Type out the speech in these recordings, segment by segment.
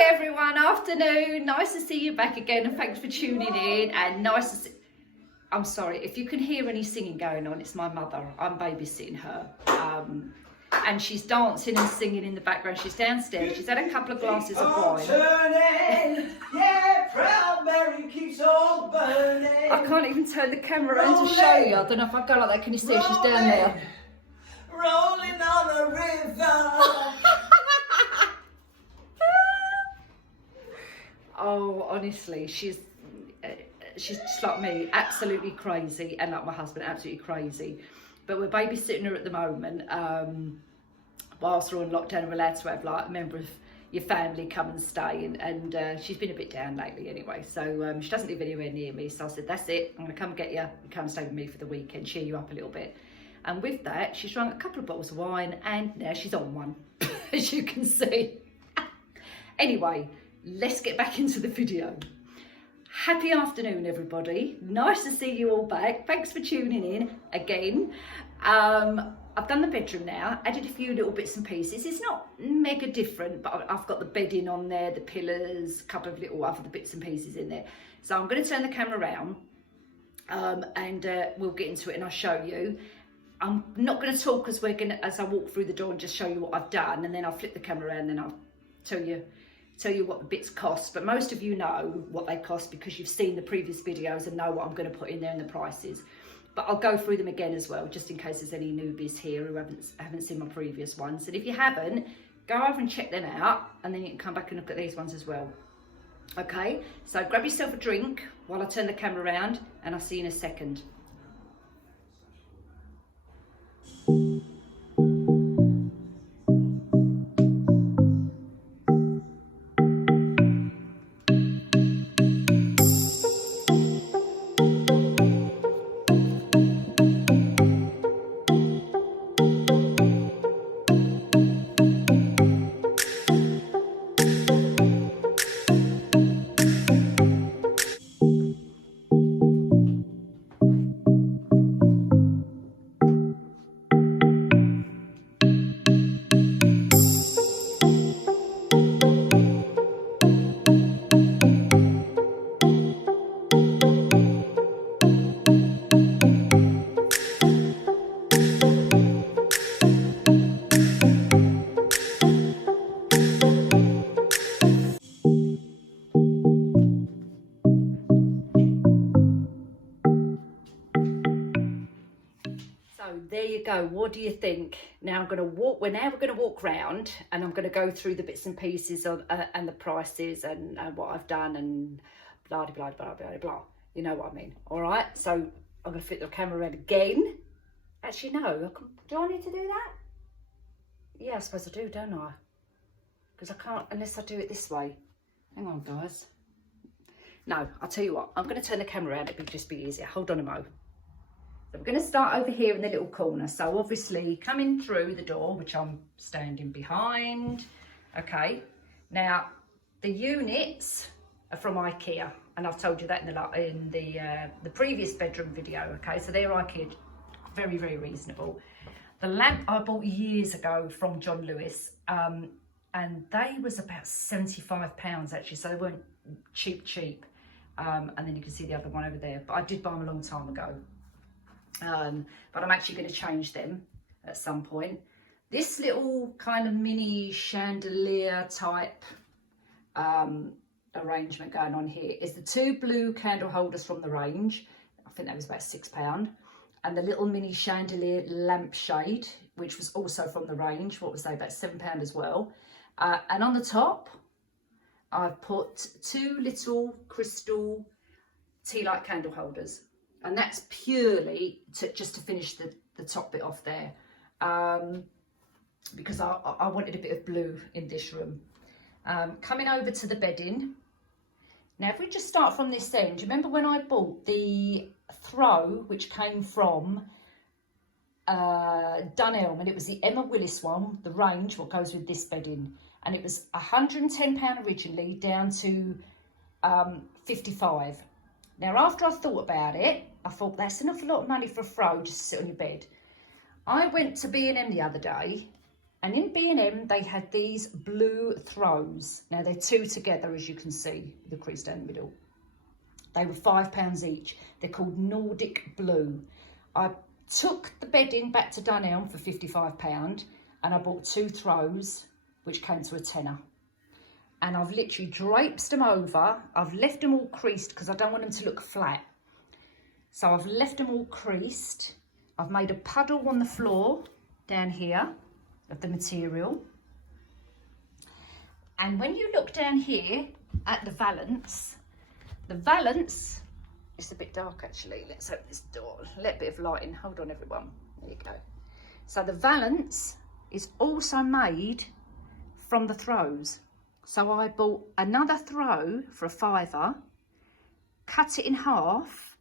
Hi everyone, afternoon. Nice to see you back again and thanks for tuning in. And nice to see... I'm sorry, if you can hear any singing going on, it's my mother. I'm babysitting her. And she's dancing and singing in the background. She's downstairs. She's had a couple of glasses of wine. Turning, yeah, proud Mary keeps on burning. I can't even turn the camera around to show you. I don't know if I go like that. Can you see her? She's down there. Rolling on a river. Oh, honestly, she's just like me, absolutely crazy, and like my husband, absolutely crazy. But we're babysitting her at the moment. Whilst we're on lockdown, we're allowed to have like a member of your family come and stay, and she's been a bit down lately anyway. So she doesn't live anywhere near me. So I said, that's it. I'm gonna come get you and come stay with me for the weekend, cheer you up a little bit. And with that, she's drunk a couple of bottles of wine, and now she's on one, as you can see. Anyway, let's get back into the video. Happy afternoon, everybody. Nice to see you all back. Thanks for tuning in again. I've done the bedroom now, added a few little bits and pieces. It's not mega different, but I've got the bedding on there, the pillars, a couple of little other bits and pieces in there. So I'm going to turn the camera around and we'll get into it and I'll show you. I'm not going to talk as I walk through the door and just show you what I've done, and then I'll flip the camera around and then I'll tell you what the bits cost. But most of you know what they cost because you've seen the previous videos and know what I'm going to put in there and the prices. But I'll go through them again as well, just in case there's any newbies here who haven't seen my previous ones. And if you haven't, go over and check them out, and then you can come back and look at these ones as well. Okay, so grab yourself a drink while I turn the camera around, and I'll see you in a second. There you go. What do you think? Now we're going to walk round, and I'm going to go through the bits and pieces and the prices and what I've done and blah blah blah blah blah. You know what I mean? All right. So I'm going to flip the camera around again. Actually, no. Do I need to do that? Yeah, I suppose I do, don't I? Because I can't unless I do it this way. Hang on, guys. No, I'll tell you what. I'm going to turn the camera around. It'll just be easier. Hold on a mo. So we're going to start over here in the little corner. So obviously coming through the door, which I'm standing behind. Okay. Now the units are from IKEA, and I've told you that in the previous bedroom video. Okay, so they're IKEA, very reasonable. The lamp I bought years ago from John Lewis, and they was about £75 actually, so they weren't cheap. And then you can see the other one over there, but I did buy them a long time ago. But I'm actually going to change them at some point. This little kind of mini chandelier type arrangement going on here is the two blue candle holders from the range. I think that was about £6. And the little mini chandelier lampshade, which was also from the range. What was they? About £7 as well. And on the top, I've put two little crystal tea light candle holders. And that's purely just to finish the top bit off there, because I wanted a bit of blue in this room. Coming over to the bedding. Now, if we just start from this end, do you remember when I bought the throw, which came from Dunelm, and it was the Emma Willis one, the range, what goes with this bedding, and it was £110 originally, down to 55. Now, after I thought about it, I thought that's an awful lot of money for a throw just to sit on your bed. I went to B&M the other day And in B&M, they had these blue throws. Now, they're two together, as you can see, the crease down the middle. They were £5 each. They're called Nordic Blue. I took the bedding back to Dunelm for £55 and I bought 2 throws, which came to a tenner. And I've literally draped them over. I've left them all creased because I don't want them to look flat. So I've left them all creased. I've made a puddle on the floor down here of the material. And when you look down here at the valance, it's a bit dark actually. Let's open this door, let a bit of light in. Hold on everyone, there you go. So the valance is also made from the throws. So I bought another throw for a £5, cut it in half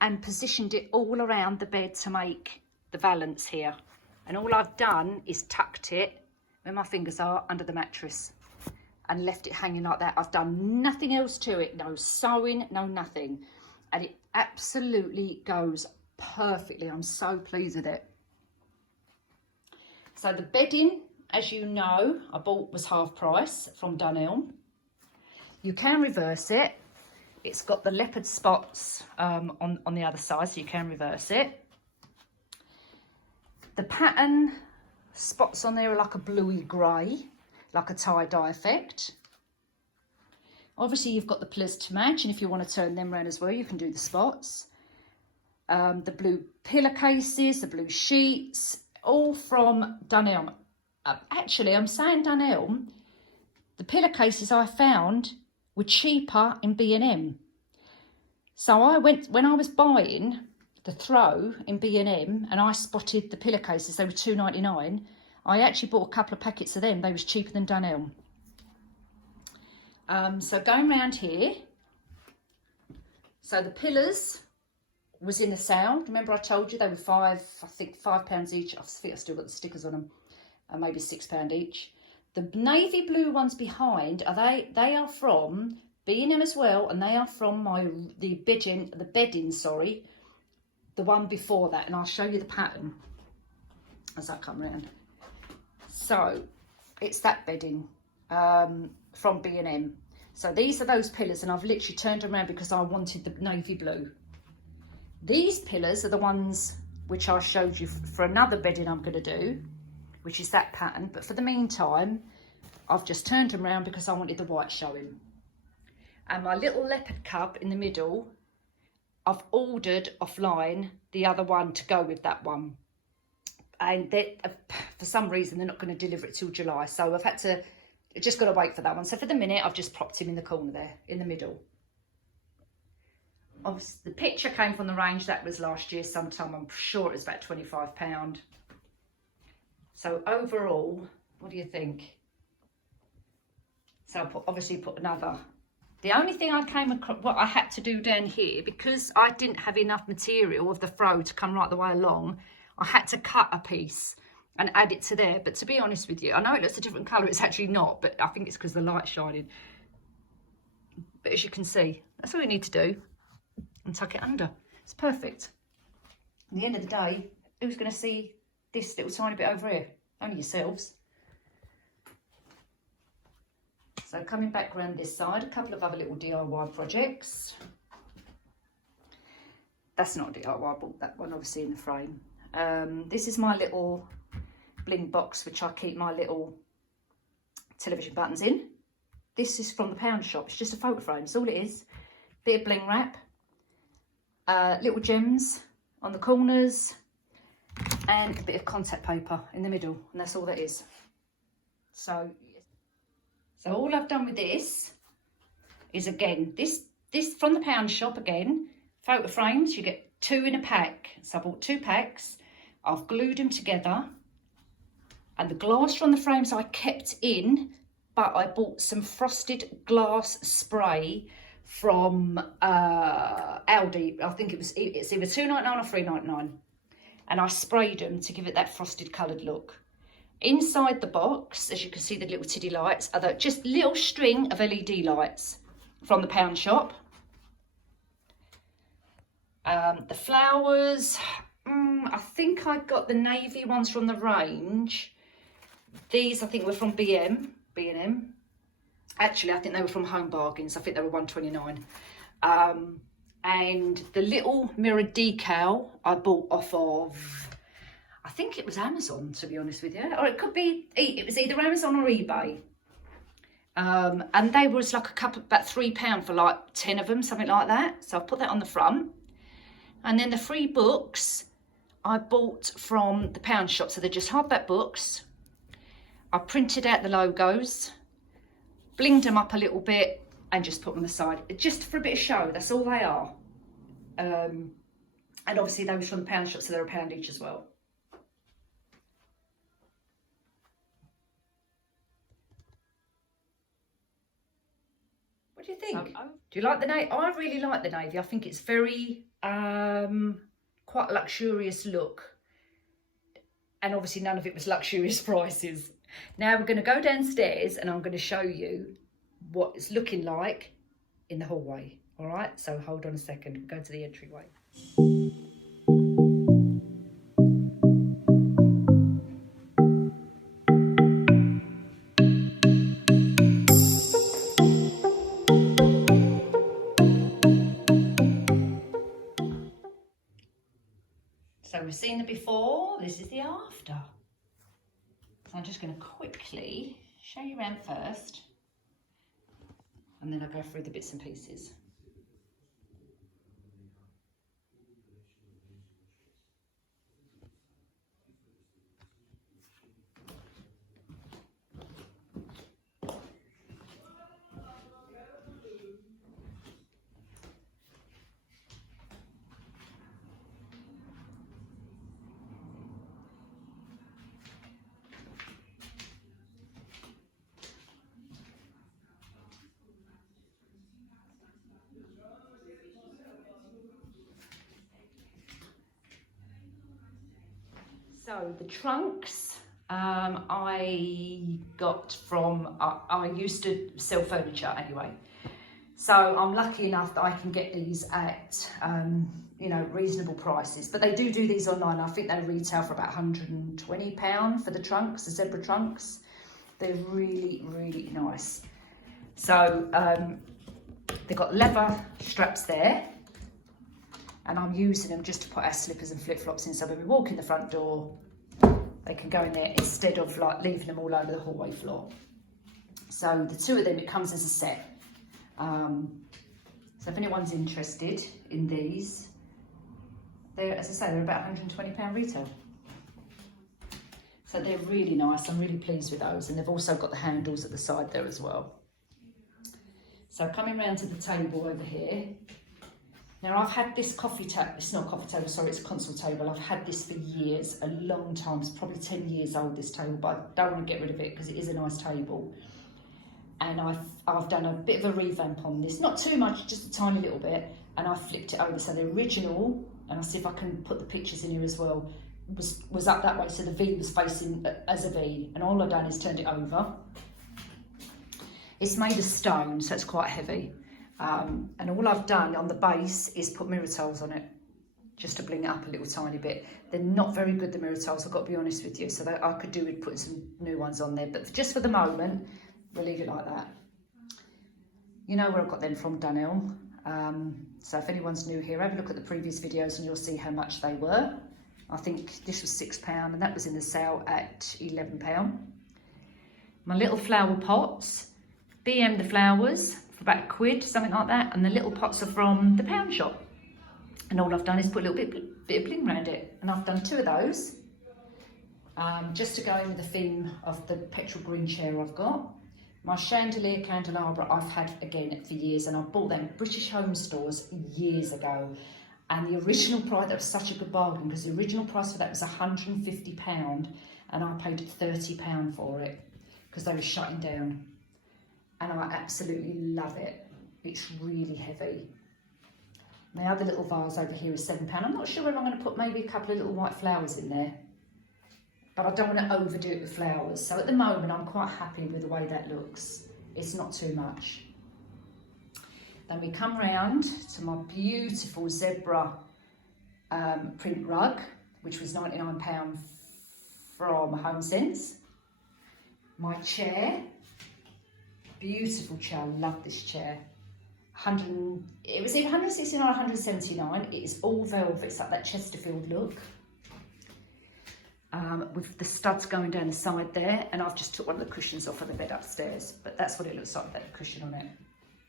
and positioned it all around the bed to make the valance here. And all I've done is tucked it where my fingers are under the mattress and left it hanging like that. I've done nothing else to it, no sewing, no nothing. And it absolutely goes perfectly. I'm so pleased with it. So the bedding, as you know, I bought was half price from Dunelm. You can reverse it. It's got the leopard spots on the other side, so you can reverse it. The pattern spots on there are like a bluey grey, like a tie-dye effect. Obviously, you've got the pillars to match, and if you want to turn them around as well, you can do the spots. The blue pillowcases, the blue sheets, all from Dunelm. Actually, I'm saying Dunelm, the pillowcases I found were cheaper in B&M. So I went, when I was buying the throw in B&M and I spotted the pillowcases, they were £2.99. I actually bought a couple of packets of them. They was cheaper than Dunelm. So going round here, so the pillars was in the sale. Remember I told you they were £5 each. I think I've still got the stickers on them. Maybe £6 each. The navy blue ones behind they are from B&M as well, and they are from the bedding, the one before that, and I'll show you the pattern as I come round. So it's that bedding from B&M. So these are those pillars, and I've literally turned them around because I wanted the navy blue. These pillars are the ones which I showed you for another bedding I'm going to do, which is that pattern. But for the meantime, I've just turned them around because I wanted the white showing. And my little leopard cub in the middle, I've ordered offline the other one to go with that one. And for some reason, they're not going to deliver it till July. So I've just got to wait for that one. So for the minute, I've just propped him in the corner there, in the middle. Obviously, the picture came from the range. That was last year sometime. I'm sure it was about £25. So overall, what do you think? So I obviously put another. The only thing I came across, what I had to do down here, because I didn't have enough material of the throw to come right the way along, I had to cut a piece and add it to there. But to be honest with you, I know it looks a different colour, it's actually not, but I think it's because the light's shining. But as you can see, that's all you need to do, and tuck it under. It's perfect. At the end of the day, who's going to see this little tiny bit over here? Only yourselves. So coming back around this side, a couple of other little DIY projects. That's not a DIY, I bought that one obviously in the frame. This is my little bling box, which I keep my little television buttons in. This is from the pound shop. It's just a photo frame, that's all it is. Bit of bling wrap, little gems on the corners, and a bit of contact paper in the middle, and that's all that is. So all I've done with this is, again, this from the pound shop, again, photo frames, you get 2 in a pack. So I bought 2 packs, I've glued them together, and the glass from the frames I kept in, but I bought some frosted glass spray from Aldi. I think it's either £2.99 or £3.99, and I sprayed them to give it that frosted coloured look. Inside the box, as you can see, the little tiddy lights are just little string of LED lights from the pound shop. The flowers, I think I got the navy ones from the range, These I think were from B&M. Actually, I think they were from Home Bargains. I think they were £1.29. And the little mirror decal I bought off of, I think it was Amazon, to be honest with you. Or it could be, it was either Amazon or eBay. And they was like about £3 for like 10 of them, something like that. So I put that on the front. And then the free books I bought from the pound shop. So they're just hardback books. I printed out the logos, blinged them up a little bit, and just put them on the side, just for a bit of show. That's all they are. And obviously they was from the pound shop, so they're £1 each as well. What do you think? Do you like the navy? I really like the navy. I think it's very quite luxurious look, and obviously none of it was luxurious prices. Now we're going to go downstairs and I'm going to show you what it's looking like in the hallway. All right, so hold on a second. Go to the entryway. So we've seen the before, this is the after. So I'm just going to quickly show you around first, and then I'll go through the bits and pieces. So the trunks I got from, I used to sell furniture anyway. So I'm lucky enough that I can get these at, you know, reasonable prices. But they do these online. I think they retail for about £120 for the trunks, the zebra trunks. They're really, really nice. So they've got leather straps there. And I'm using them just to put our slippers and flip-flops in, so when we walk in the front door, they can go in there instead of like leaving them all over the hallway floor. So the two of them, it comes as a set. So if anyone's interested in these, they're, as I say, they're about £120 retail. So they're really nice. I'm really pleased with those, and they've also got the handles at the side there as well. So coming round to the table over here. Now I've had this coffee table, it's not a coffee table, sorry, it's a console table. I've had this for years, a long time. It's probably 10 years old, this table, but I don't want to get rid of it because it is a nice table. And I've done a bit of a revamp on this, not too much, just a tiny little bit, and I flipped it over. So the original, and I'll see if I can put the pictures in here as well, was up that way, so the V was facing as a V, and all I've done is turned it over. It's made of stone, so it's quite heavy. And all I've done on the base is put mirror tiles on it, just to bring it up a little tiny bit. They're not very good, the mirror tiles, I've got to be honest with you, so that I could do with putting some new ones on there, but just for the moment, we'll leave it like that. You know where I got them from, Dunelm. So if anyone's new here, have a look at the previous videos and you'll see how much they were. I think this was £6 and that was in the sale at £11. My little flower pots, BM the flowers, for about £1, something like that, and the little pots are from the pound shop. And all I've done is put a little bit of bling around it, and I've done 2 of those, just to go in with the theme of the petrol green chair I've got. My chandelier candelabra I've had again for years, and I bought them at British Home Stores years ago. And the original price, that was such a good bargain, because the original price for that was £150, and I paid £30 for it, because they were shutting down. And I absolutely love it. It's really heavy. My other little vase over here is £7. I'm not sure whether I'm going to put maybe a couple of little white flowers in there, but I don't want to overdo it with flowers. So at the moment, I'm quite happy with the way that looks. It's not too much. Then we come round to my beautiful zebra print rug, which was £99 from HomeSense. My chair, beautiful chair, I love this chair. It was either 169 or 179. It is all velvet, it's like that Chesterfield look. With the studs going down the side there, and I've just took one of the cushions off of the bed upstairs, but that's what it looks like with that cushion on it.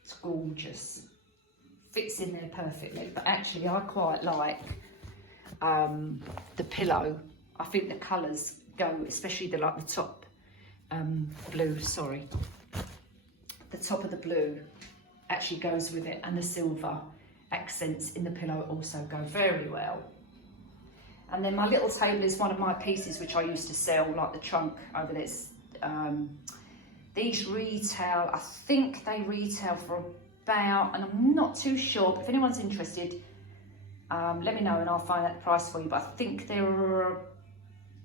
It's gorgeous. Fits in there perfectly, but actually I quite like the pillow. I think the colours go, especially the top blue, sorry. The top of the blue actually goes with it, and the silver accents in the pillow also go very well. And then my little table is one of my pieces which I used to sell, like the trunk over there. These retail, I think they retail for about, and I'm not too sure, but if anyone's interested, let me know and I'll find out the price for you. But I think they're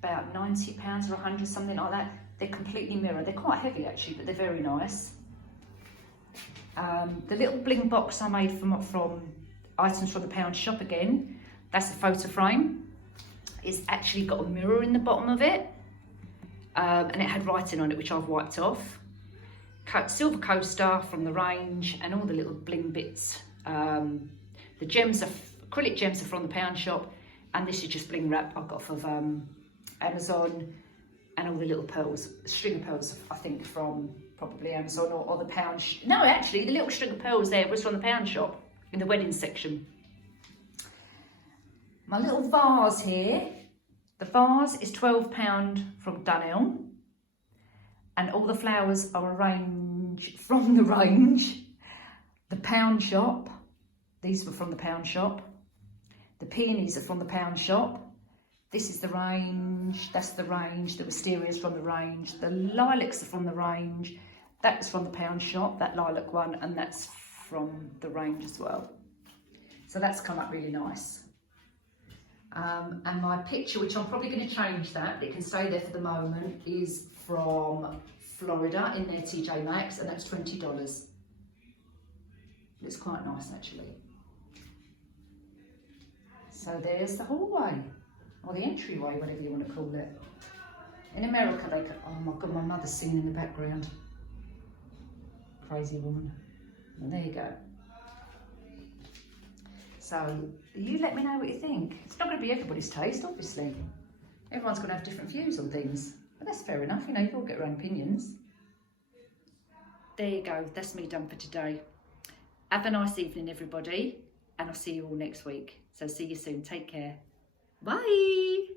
about £90 or 100, something like that. They're completely mirror. They're quite heavy actually, but they're very nice. The little bling box I made from items from the pound shop again, that's a photo frame. It's actually got a mirror in the bottom of it, and it had writing on it which I've wiped off. Silver coaster from the range, and all the little bling bits. The gems are acrylic gems are from the pound shop, and this is just bling wrap I got off of Amazon, and all the little pearls, string of pearls I think from probably Amazon or the pound. No, actually the little string of pearls there was from the pound shop in the wedding section. My little vase here, the vase is £12 from Dunelm, and all the flowers are arranged from the range. The pound shop, these were from the pound shop. The peonies are from the pound shop. This is the range, that's the range. The wisteria's from the range. The lilacs are from the range. That's from the pound shop, that lilac one, and that's from the range as well. So that's come up really nice. And my picture, which I'm probably going to change that, but it can stay there for the moment, is from Florida in their TJ Maxx, and that's $20. It's quite nice actually. So there's the hallway, or the entryway, whatever you want to call it. In America, they could, oh my God, my mother's singing in the background. Crazy woman. Well, there you go. So you let me know what you think. It's not going to be everybody's taste, obviously. Everyone's going to have different views on things. But that's fair enough, you know, you all get your own opinions. There you go, that's me done for today. Have a nice evening, everybody. And I'll see you all next week. So see you soon, take care. Bye.